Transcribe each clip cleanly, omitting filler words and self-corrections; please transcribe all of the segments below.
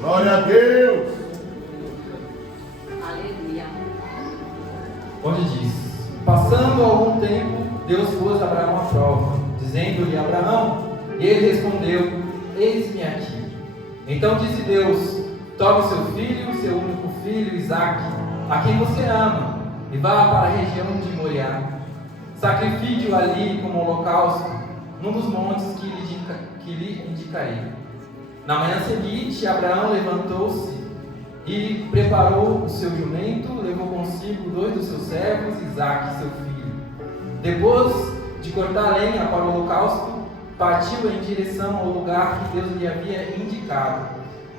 Glória a Deus. Aleluia. Onde diz: passando algum tempo, Deus pôs Abraão à prova, dizendo-lhe: Abraão, e ele respondeu: eis-me aqui. Então disse Deus: tome seu filho, seu único filho, Isaque, a quem você ama, e vá para a região de Moriá. Sacrifique-o ali como holocausto, num dos montes que lhe indicarei. Na manhã seguinte, Abraão levantou-se e preparou o seu jumento, levou consigo 2 dos seus servos, Isaque, seu filho. Depois de cortar lenha para o holocausto, partiu em direção ao lugar que Deus lhe havia indicado.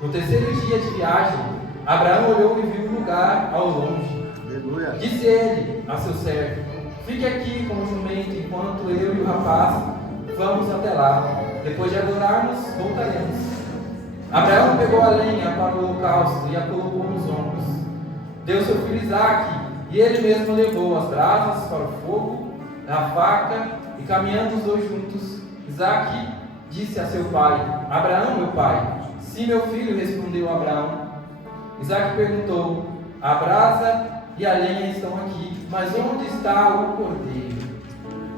No terceiro dia de viagem, Abraão olhou e viu o lugar ao longe. Aleluia. Disse ele a seu servo: fique aqui com o jumento, enquanto eu e o rapaz vamos até lá. Depois de adorarmos, voltaremos. Abraão pegou a lenha para o holocausto e a colocou nos ombros. Deu seu filho Isaque, e ele mesmo levou as brasas para o fogo, a faca, e caminhando os dois juntos, Isaque disse a seu pai: Abraão, meu pai. Sim, meu filho, respondeu Abraão. Isaque perguntou: a brasa e a lenha estão aqui, mas onde está o cordeiro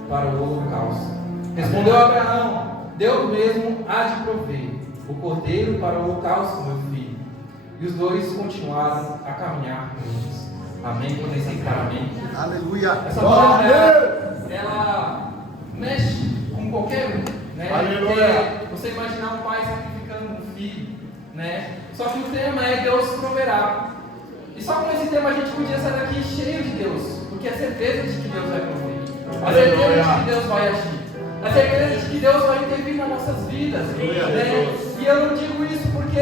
para o holocausto? Respondeu Abraão: Deus mesmo há de prover o cordeiro para o holocausto, meu filho. E os dois continuaram a caminhar juntos. Amém? Podem sentar, amém? Aleluia. Essa palavra, ela mexe com qualquer um, né? Aleluia. Porque você imaginar um pai sacrificando um filho, né? Só que o tema é Deus proverá. E só com esse tema a gente podia sair daqui cheio de Deus, porque é certeza de que Deus vai prover, a certeza de que Deus vai agir, a certeza de que Deus vai intervir nas nossas vidas, né? E eu não digo isso porque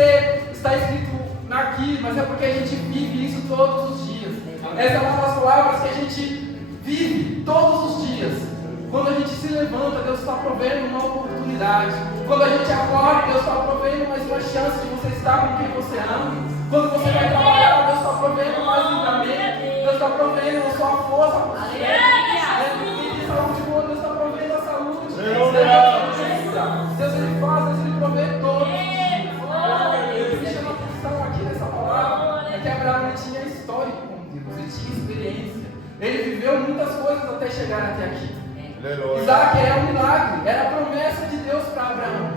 está escrito aqui, mas é porque a gente vive isso todos os dias. Essas são as palavras que a gente vive todos os dias. Quando a gente se levanta, Deus está provendo uma oportunidade. Quando a gente acorda, Deus está provendo mais uma chance de você estar com quem você ama. Quando você vai trabalhar, Deus está provendo mais livramento. Deus está provendo a sua força. Quem tem saúde boa, Deus está provendo a saúde. Deus ele faz, Deus ele provê todos os dias. O que me chama a atenção aqui nessa palavra é que Abraão ele tinha histórico com Deus, ele tinha experiência. Ele viveu muitas coisas até chegar até aqui. Isaque era um milagre, era a promessa de Deus para Abraão.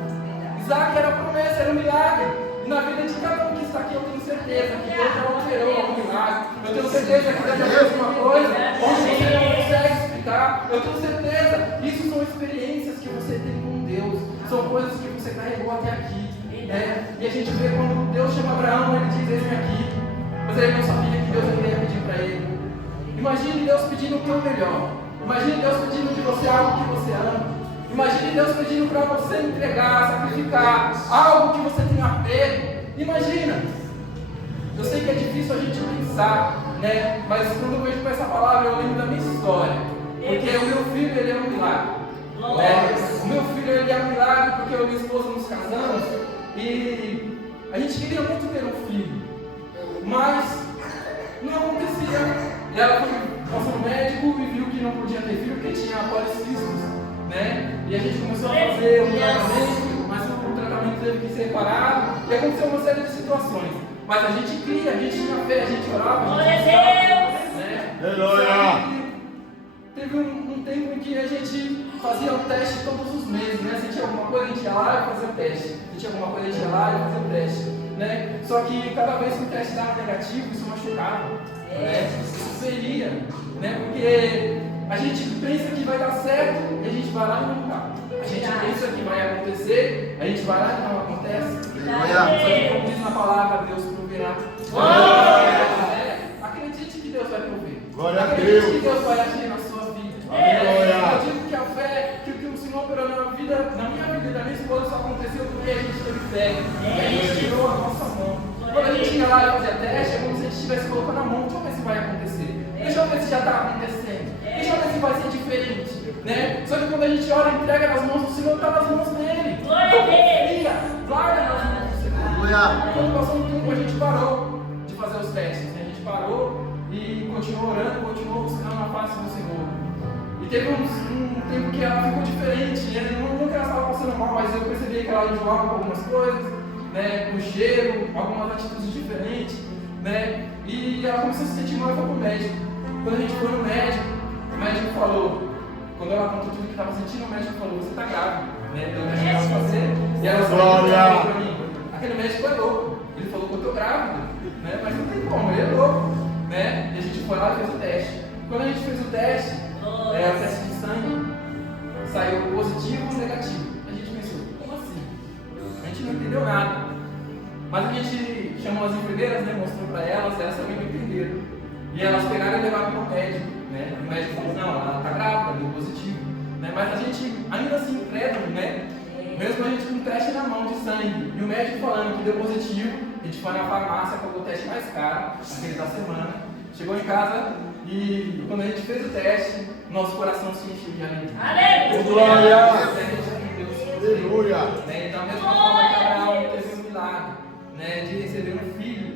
Isaque era a promessa, era um milagre. E na vida de cada um que está aqui, eu tenho certeza que Deus já operou algum milagre. Eu tenho certeza que Deus já fez uma coisa onde você não consegue explicar. Eu tenho certeza, isso são experiências que você tem com Deus, são coisas que você carregou até aqui. E a gente vê quando Deus chama Abraão, ele diz: eis-me aqui. Mas ele não sabia que Deus iria pedir para ele. Imagine Deus pedindo o teu melhor. Imagine Deus pedindo de você algo que você ama. Imagine Deus pedindo para você entregar, sacrificar algo que você tem apego. Imagina. Eu sei que é difícil a gente pensar, né? Mas quando eu vejo com essa palavra, eu lembro da minha história. Porque o meu filho, ele é um milagre. O meu filho, ele é um milagre porque eu e minha esposa nos casamos. E a gente queria muito ter um filho. Mas não acontecia. E ela passou no médico e viu que não podia ter filho porque tinha policistos, né? E a gente começou a fazer um tratamento, mas o tratamento teve que ser parado e aconteceu uma série de situações. Mas a gente cria, a gente tinha fé, a gente orava, a gente né? Teve um tempo em que a gente fazia um teste todos os meses, né? Se tinha alguma coisa, a gente ia lá e fazia o teste. Se tinha alguma coisa, a gente ia lá e fazia o teste, né? Só que cada vez que o teste dava negativo, isso machucava, né? Isso feria, né? Porque a gente pensa que vai dar certo e a gente vai lá e não dá. A gente pensa que vai acontecer, a gente vai lá e não acontece. Só que como diz na palavra, Deus proverá. Acredite que Deus vai prover. Acredite que Deus vai agir na sua vida. Eu digo que a fé, que o Senhor operou na minha vida e da minha esposa só aconteceu porque a gente teve fé. A gente tirou a nossa mão. Quando a gente ia lá e fazia teste, é como se a gente estivesse colocando a mão. Deixa eu ver se vai acontecer. Deixa eu ver se já está acontecendo. Deixa eu ver se vai ser diferente. Né? Só que quando a gente ora e entrega nas mãos do Senhor, está nas mãos dele. Então confia, guarda nas mãos do Senhor. Quando passou um tempo, a gente parou de fazer os testes. Né? A gente parou e continuou orando, continuou buscando a face do Senhor. E teve um tempo que ela ficou diferente. Né? Nunca ela estava passando mal, mas eu percebi que ela enjoava com algumas coisas. né, com cheiro, algumas atitudes diferentes, né, e ela começou a se sentir mal e foi pro médico. Quando a gente foi no médico, o médico falou, quando ela contou tudo que estava sentindo, o médico falou, você está grávida, né, deu o médico para fazer, e ela falou para mim, aquele médico é louco, ele falou que eu estou grávida, né, mas não tem como, ele é louco, né, e a gente foi lá e fez o teste. Quando a gente fez o teste de sangue, saiu positivo ou negativo. A gente pensou, como assim? A gente não entendeu nada. Mas a gente chamou as enfermeiras, né, mostrou para elas também não entenderam. E elas pegaram e levaram para o médico, né? O médico falou, não, ela está grávida, deu positivo. Né? Mas a gente, ainda assim, incrédulo, né? Mesmo a gente com um teste na mão de sangue, e o médico falando que deu positivo, a gente foi na farmácia, pagou o teste mais caro, aquele da semana, chegou em casa e quando a gente fez o teste, nosso coração se encheu de alegria. Aleluia! Aleluia! Né? Da mesma forma que Abraão teve um milagre, né, de receber um filho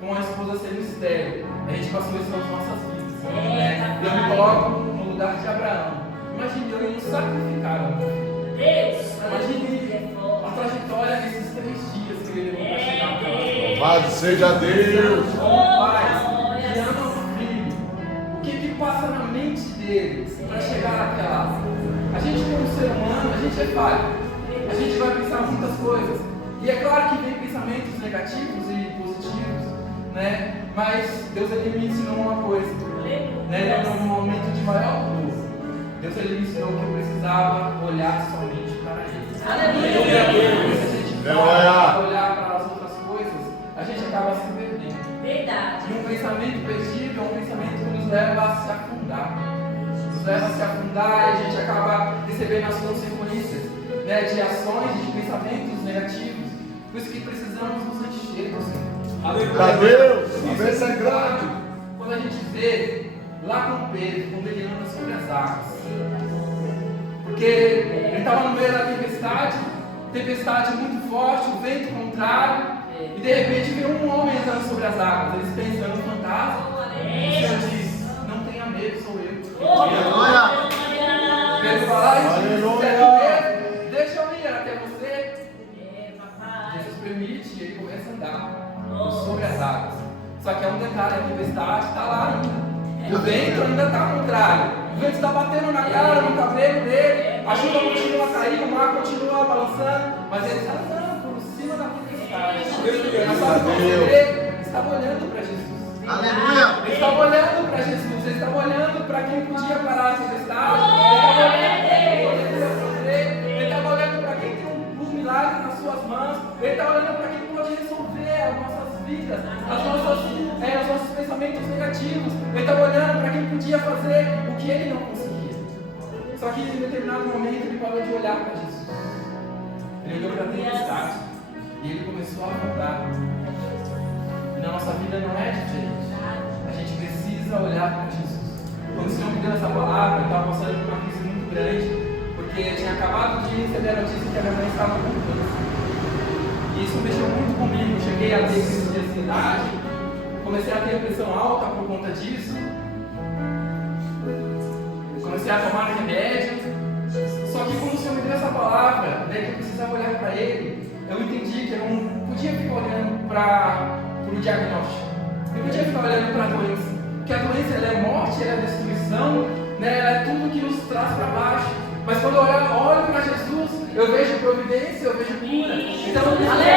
com a esposa sendo estéril, a gente passou isso nas nossas vidas. Né? Eu me coloco no lugar de Abraão. Imagine eu indo sacrificar um filho. Imagine a trajetória desses 3 dias que ele levou para chegar até lá. Louvado seja Deus! Pais que amam o filho, o que passa na mente deles para chegar até lá? A gente, como ser humano, a gente é falho. A gente vai pensar muitas coisas. E é claro que vem pensamentos negativos e positivos, né? Mas Deus ele me ensinou uma coisa, né? No momento de maior dor, Deus ele me ensinou que eu precisava olhar somente para Ele. Aleluia! Se a gente olhar para as outras coisas, a gente acaba se perdendo. Verdade. E um pensamento perdido é um pensamento que nos leva a se afundar. Nos leva a se afundar e a gente acaba recebendo as consequências, né, de ações e de pensamentos negativos. Por isso que precisamos nos encher do Senhor. Para Deus! A bênção é grande! Quando a gente vê lá com Pedro, quando ele anda sobre as águas. Porque ele estava no meio da tempestade muito forte, o vento contrário, e de repente vê um homem andando sobre as águas. Eles pensam no fantasma. E o Senhor diz: não tenha medo, sou eu. Aleluia! Pedro fala: Aleluia! deixa eu ir até você. Jesus permite e ele começa a andar sobre as águas. Só que é um detalhe: a tempestade está lá ainda. O vento ainda está contrário. O vento está batendo na cara, no cabelo dele. A chuva continua a cair, o mar continua balançando. Mas ele está andando por cima da tempestade. Mas sabe qual é o segredo? Ele estava olhando para Jesus. Aleluia! Ele estava olhando para Jesus. Ele estava olhando para quem podia parar a tempestade. Ele estava olhando para quem tem um milagre nas suas mãos. Ele estava olhando para quem pode resolver as nossas vidas, os nossos pensamentos negativos. Ele estava olhando para quem podia fazer o que ele não conseguia. Só que em determinado momento ele parou de olhar para Jesus. Ele olhou para a tempestade e ele começou a afundar. E na nossa vida não é diferente. A gente precisa olhar para Jesus. Quando o Senhor me deu essa palavra, eu estava passando por uma crise muito grande, porque eu tinha acabado de receber a notícia que a minha mãe estava com câncer. E isso mexeu muito comigo. Cheguei a ter crise de ansiedade, comecei a ter pressão alta por conta disso. Comecei a tomar remédio. Só que quando o Senhor me deu essa palavra, né, que eu precisava olhar para Ele, eu entendi que eu não podia ficar olhando para o diagnóstico. Eu podia ficar olhando para a doença. Porque a doença ela é morte, ela é destruição, né, ela é tudo que nos traz para baixo. Mas quando eu olho para Jesus, eu vejo providência, eu vejo cura. Então eu precisava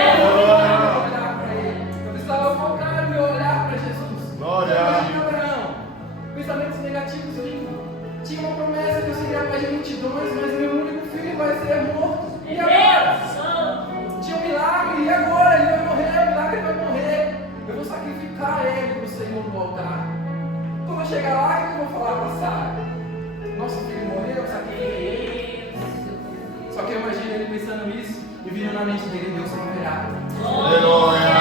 olhar para Ele. Eu precisava focar no meu olhar para Jesus. Glória! Imagina Abraão, pensamentos negativos vindo. Tinha uma promessa que eu seria pai de multidões, mas meu único filho vai ser morto. E agora? Tinha um milagre, e agora? Ele vai morrer, o milagre vai morrer. Eu vou sacrificar ele para o Senhor no altar. Quando eu chegar lá, o que eu vou falar para Sara? Nosso filho morreu, eu sacrifiquei ele. Só que eu imagino ele pensando nisso e vindo na mente dele: Deus proverá. Aleluia!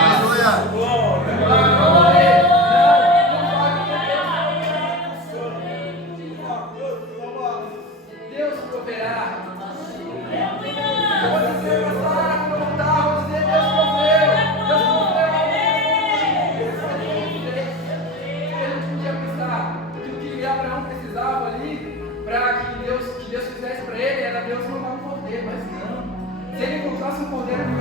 Deus proverá. Eu vou dizer para Sara que não está, vou dizer: Deus proveu. Deus proveu. A gente podia pensar que o que Abraão precisava ali para que Deus fizesse para ele era Deus mandar um cordeiro, mas não. Se ele encontrasse um cordeiro que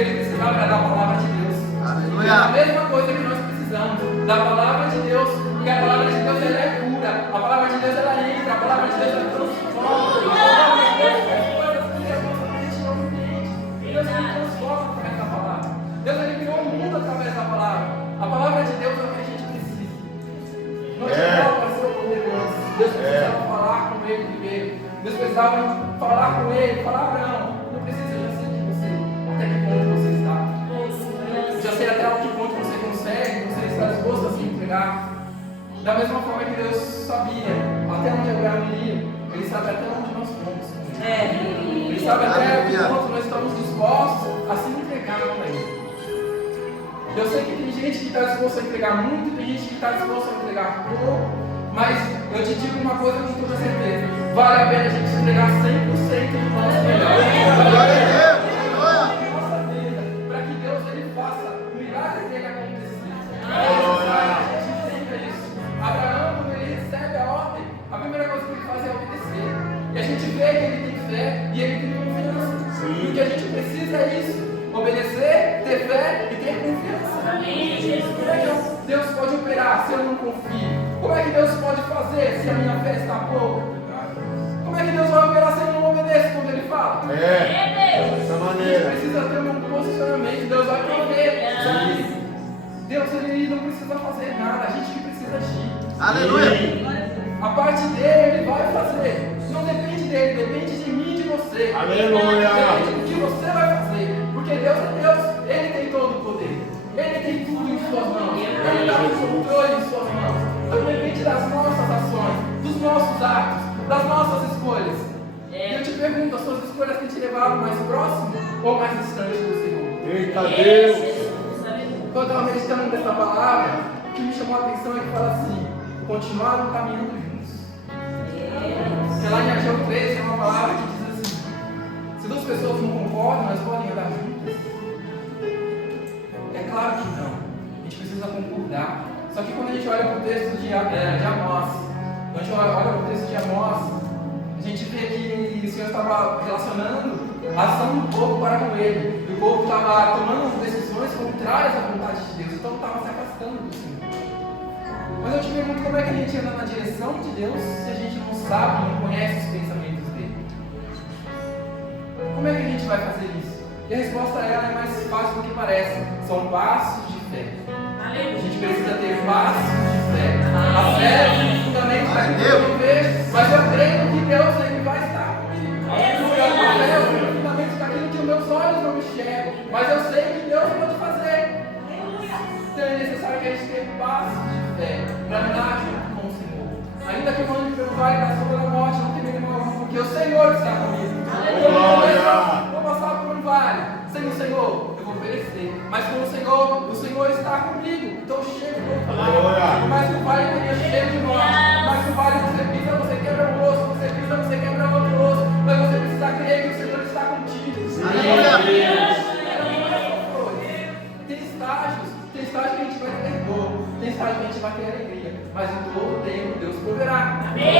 ele precisava era da palavra de Deus. Aleluia. É a mesma coisa que nós precisamos, da palavra de Deus, porque a palavra de Deus ela é cura, a palavra de Deus ela entra, a palavra de Deus ela transforma, a palavra de Deus faz coisas que a nossa mente não entende. Deus ele transforma através da palavra. Deus ele criou o mundo através da palavra. A palavra de Deus é o que a gente precisa. Não precisava fazer o poderoso. Deus precisava falar com ele primeiro. Deus precisava falar com ele, falar não precisa, eu já sei que você, até que ponto você está. Eu já sei até que ponto você consegue, você está disposto a se entregar. Da mesma forma que Deus sabia até onde Abraão iria, Ele sabe até onde nós vamos. Ele sabe até que ponto nós estamos dispostos a se entregar para Ele. Eu sei que tem gente que está disposto a entregar muito, tem gente que está disposto a entregar pouco, mas eu te digo uma coisa com toda certeza: vale a pena a gente entregar 100% do nosso melhor. Glória a Deus. Nossa vida, para que Deus ele faça o milagre dele acontecer. A gente entenda isso. Abraão, quando ele recebe a ordem, a primeira coisa que ele faz é obedecer. E a gente vê que ele tem fé e ele tem confiança. E o que a gente precisa é isso: obedecer, ter fé e ter confiança. Como é que Deus pode operar se eu não confio? Como é que Deus pode fazer se a minha fé está pouca? Como é que Deus vai operar se eu não obedeço quando Ele fala? Dessa maneira. A gente precisa ter um posicionamento. Deus vai prover. Deus ele não precisa fazer nada, a gente que precisa agir. Aleluia. A parte dele Ele vai fazer. Não depende dele, depende de mim e de você. Aleluia. Depende do que você vai fazer. Porque Deus é Deus, Ele tem todo o poder. Ele tem tudo em suas mãos. Ele está com o controle em suas mãos. Então depende das nossas ações, dos nossos atos, das nossas escolhas. E eu te pergunto, as suas escolhas têm te levado mais próximo ou mais distante do Senhor? Eita Deus. Quando eu estava meditando nessa palavra, o que me chamou a atenção é que fala assim: continuaram caminhando juntos. Porque lá em Ageu 13 tem uma palavra que diz assim: se duas pessoas não concordam, elas podem andar juntas? É claro que não. A gente precisa concordar. Só que quando a gente olha para o texto de Amós, quando a gente olha para o texto de Amós, a gente vê que o Senhor estava relacionando a ação do povo para com ele. E o povo estava tomando decisões contrárias à vontade de Deus. Então estava se afastando do Senhor. Mas eu te pergunto, como é que a gente anda na direção de Deus se a gente não sabe, não conhece os pensamentos dele? Como é que a gente vai fazer isso? E a resposta a ela é mais fácil do que parece. São passos de fé. A gente precisa ter passos de fé. A fé é um fundamento daquilo que eu não vejo, mas eu creio que Deus ele vai estar comigo. A fé é um fundamento daquilo que os meus olhos não enxergam, mas eu sei que Deus pode fazer. Então é necessário que a gente tenha passos de fé para andar junto com o Senhor. Ainda que eu ande pelo vale da sombra da morte, não temerei mal algum, porque o Senhor está comigo. Vou passar por um vale, sem o Senhor, eu vou perecer. Mas com o Senhor está comigo. Então chega do outro lado. Mas o vale teria cheio de morte. Mas o vale você pisa, você quebra um osso. Você pisa, você quebra outro osso. Mas você precisa crer que o Senhor está contigo. Tem estágios que a gente vai ter dor. Tem estágios que a gente vai ter alegria. Mas em todo tempo Deus proverá. Ele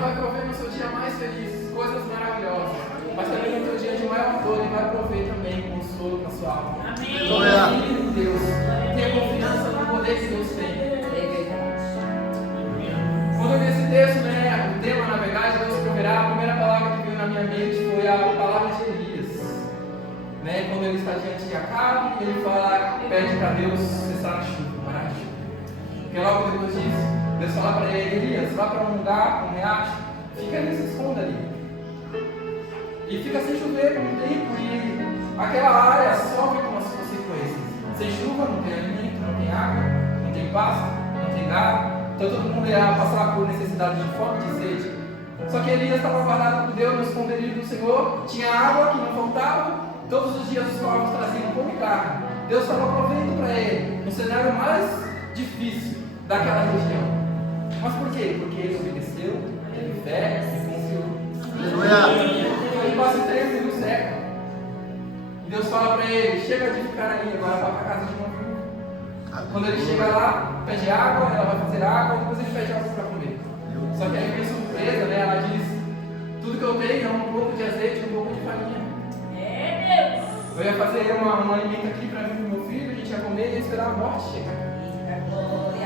vai prover no seu dia mais feliz coisas maravilhosas. Mas também no seu dia de maior dor Ele vai prover também consolo para sua alma. Confie em Deus. Tenha confiança no poder que Deus tem. Quando eu vi esse texto, o tema na verdade, Deus proverá, a primeira palavra que veio na minha mente foi a palavra de Elias. Quando ele está diante de Acabe, ele pede para Deus cessar a chuva, parar a chuva. Porque logo depois disso, Deus fala para ele: Elias, vá para um lugar, um riacho, fica ali, se esconda ali. E fica sem chover por um tempo e aquela área sofre com as consequências. Sem chuva, não tem alimento, não tem água, não tem pasto, não tem gado. Então todo mundo ia passar por necessidade de fome, de sede. Só que Elias estava guardado por Deus no esconderijo do Senhor, tinha água que não faltava, todos os dias os corvos traziam pão e carne. Deus estava provendo para ele no cenário mais difícil daquela região. Mas por quê? Porque ele obedeceu, teve fé e confiou. Ele passa 3 minutos seco. E Deus fala para ele: chega de ficar ali, agora vai para a casa de uma viúva. Quando ele chega lá, pede água, ela vai fazer água, e depois ele pede algo para comer. Só que aí vem surpresa, ela diz: tudo que eu tenho é um pouco de azeite e um pouco de farinha. Eu ia fazer um alimento aqui para mim e pro meu filho, a gente ia comer e ia esperar a morte chegar.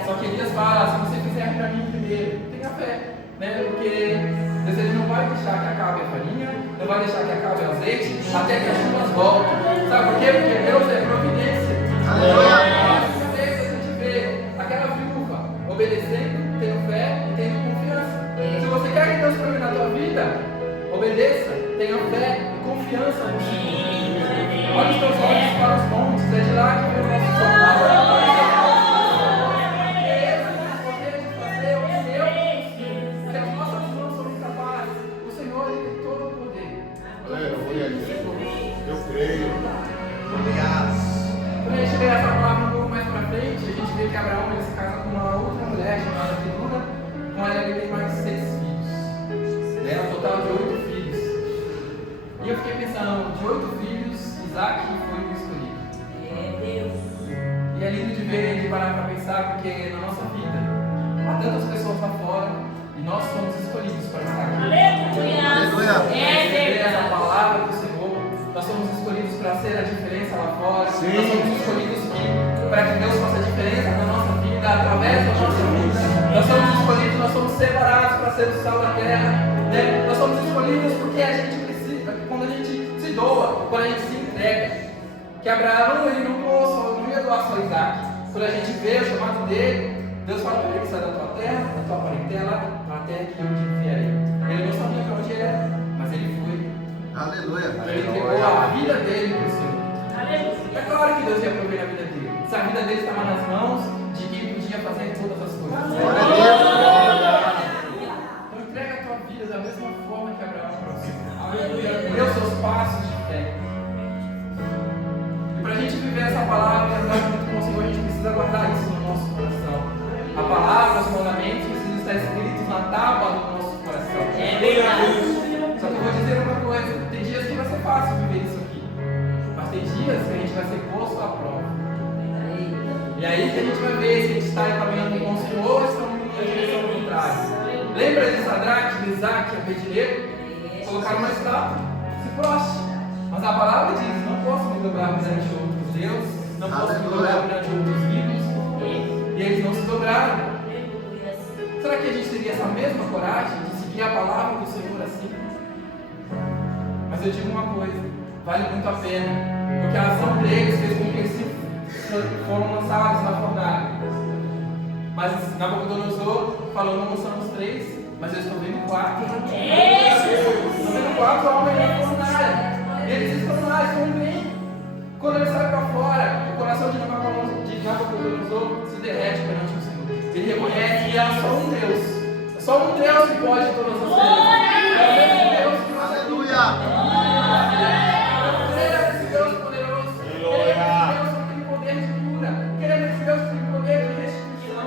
Só que Elias fala, se você fizer para mim primeiro, tenha fé, né? Porque Deus ele não vai deixar que acabe a farinha, não vai deixar que acabe o azeite, até que as chuvas voltem. Sabe por quê? Porque Deus é providência. Muitas vezes a gente vê aquela viúva obedecendo, tendo fé e tendo confiança. Se você quer que Deus provê na tua vida, obedeça, tenha fé e confiança no Senhor. Olha os teus olhos para os montes, é de lá que vem o nosso socorro. Eu creio. Quando a gente vê essa palavra um pouco mais pra frente, a gente vê que Abraão ele se casa com uma outra mulher chamada Ketura. Com ela ele tem mais 6 filhos. Né? Um total de 8 filhos. E eu fiquei pensando, de 8 filhos, Isaac foi o escolhido. E é lindo de ver, de parar pra pensar, porque na nossa vida há tantas pessoas lá fora e nós somos escolhidos para estar aqui. Aleluia! Receber essa palavra do Senhor. Nós somos escolhidos para ser a diferença lá fora. Sim. Nós somos escolhidos para que Deus faça a diferença na nossa vida, através da nossa vida. Nós somos escolhidos, nós somos separados para ser o sal da terra. Né? Nós somos escolhidos porque a gente precisa, quando a gente se doa, quando a gente se entrega. Que Abraão ele não ia doar só Isaac. Quando a gente vê o chamado dele, Deus fala para ele que sai da tua terra, da tua parentela, para a terra que eu te enviarei. Ele não sabia para onde ele era, mas ele foi. Aleluia! Ele entregou a vida dele para o Senhor. É claro que Deus ia prover a vida dele. Se a vida dele estava nas mãos de quem podia fazer todas as coisas. Então entrega a tua vida da mesma forma que Abraão para o Senhor. Dê os seus passos de fé. E para a gente viver essa palavra e andar junto com o Senhor, a gente precisa guardar isso no nosso coração. A palavra, os mandamentos precisam estar escritos na tábua do nosso coração. Só que eu vou dizer uma coisa, tem dias que vai ser fácil viver isso aqui, mas tem dias que a gente vai ser posto à prova. E aí que a gente vai ver se a gente está caminhando com o Senhor ou estamos indo na direção contrária. Lembra de Sadraque, de Isaac e Abednego? Colocaram uma estátua, se proste. Mas a palavra diz, não posso me dobrar perante outros deuses, não posso me dobrar perante outros ídolos. E eles não se dobraram. Será que a gente teria essa mesma coragem de seguir a palavra do Senhor assim? Mas eu digo uma coisa, vale muito a pena, porque a ação deles fez com que eles foram lançados na fornalha. Mas Nabucodonosor falou, não somos 3, mas eu estou vendo 4. Estou vendo 4 homens na fornalha. Eles estão lá, estão bem. Quando eles saem para fora, o coração de Nabucodonosor se derrete perante o Senhor. Ele reconhece que há só um Deus. É só um Deus que pode todas as coisas. É o mesmo Deus que nós Aleluia! Queira esse Deus poderoso. Queira esse Deus que tem poder de cura. Queira esse Deus que tem poder de restituição.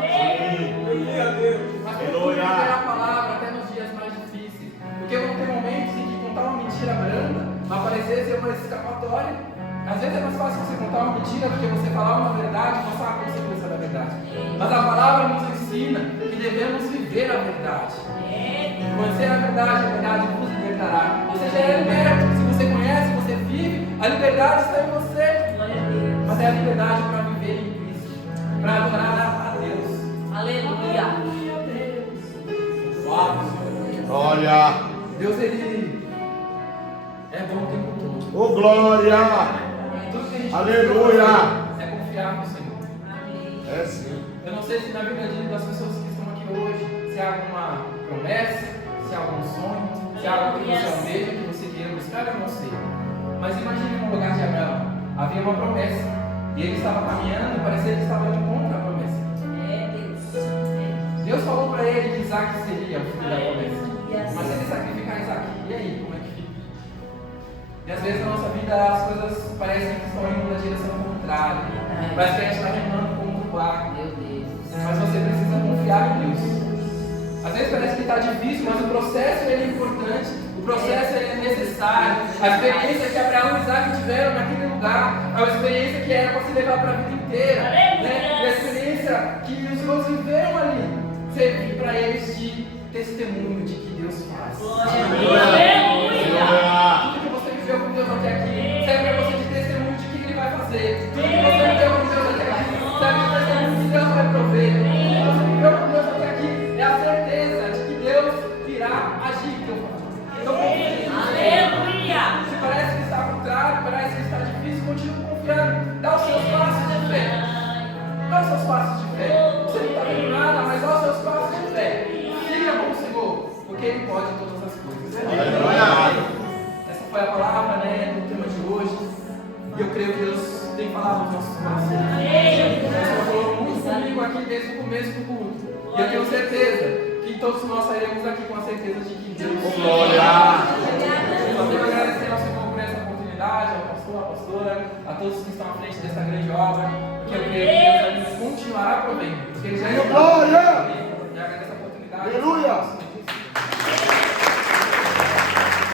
Mas como viver a palavra até nos dias mais difíceis. Porque vão ter momentos em que contar uma mentira branda vai parecer ser uma escapatória. Às vezes é mais fácil você contar uma mentira do que você falar uma verdade e passar a consequência da verdade. Mas a palavra nos ensina que devemos viver a verdade. Conhecer a verdade vos libertará. Você já é liberto. Se você conhece, você vive, a liberdade está em você. Mas é a liberdade para viver em Cristo, para adorar a Deus. Aleluia. Glória. Deus, Ele é bom o tempo todo. Oh, glória. Tudo que a gente Aleluia. precisa é confiar no Senhor. É sim. Eu não sei se na vida das pessoas que estão aqui hoje, se há alguma promessa, se há algum sonho, se há algo que você almeja, que você queira buscar, eu não sei. Mas imagine no lugar de Abraão, havia uma promessa, e ele estava caminhando e parecia que estava de contra a promessa. Deus falou para ele que Isaac seria o filho da promessa. Mas se ele sacrificar Isaac, e aí, como é que fica? E às vezes na nossa vida as coisas parecem que estão indo na direção contrária. Parece que a gente está remando contra o barco. Mas você precisa confiar em Deus. Às vezes parece que está difícil, mas o processo ele é importante. O processo ele é necessário. A experiência que Abraão e Isaac tiveram naquele lugar é uma experiência que era para se levar para a vida inteira. Né? E a experiência que os irmãos viveram ali servir para eles de testemunho de que Deus faz. Tudo que você viveu com Deus até aqui serve para você de testemunho Se parece que está contrário, parece que está difícil, continue confiando. Dá os seus passos de fé. Dá os seus passos de fé. Você não está vendo nada, mas dá os seus passos de fé. Siga com o Senhor, porque Ele pode todas as coisas. Essa foi a palavra, né, do tema de hoje. E eu creio que Deus tem falado aos nossos corações. Deus falou muito comigo aqui desde o começo do culto. E eu tenho certeza que todos nós sairemos daqui com a certeza de que Deus. Glória! Eu só tenho a agradecer ao Senhor por essa oportunidade, ao pastor, à pastora, a todos que estão à frente dessa grande obra, que eu creio que Deus continuará provendo. Porque Ele já está. Glória! E agradeço a oportunidade. Aleluia!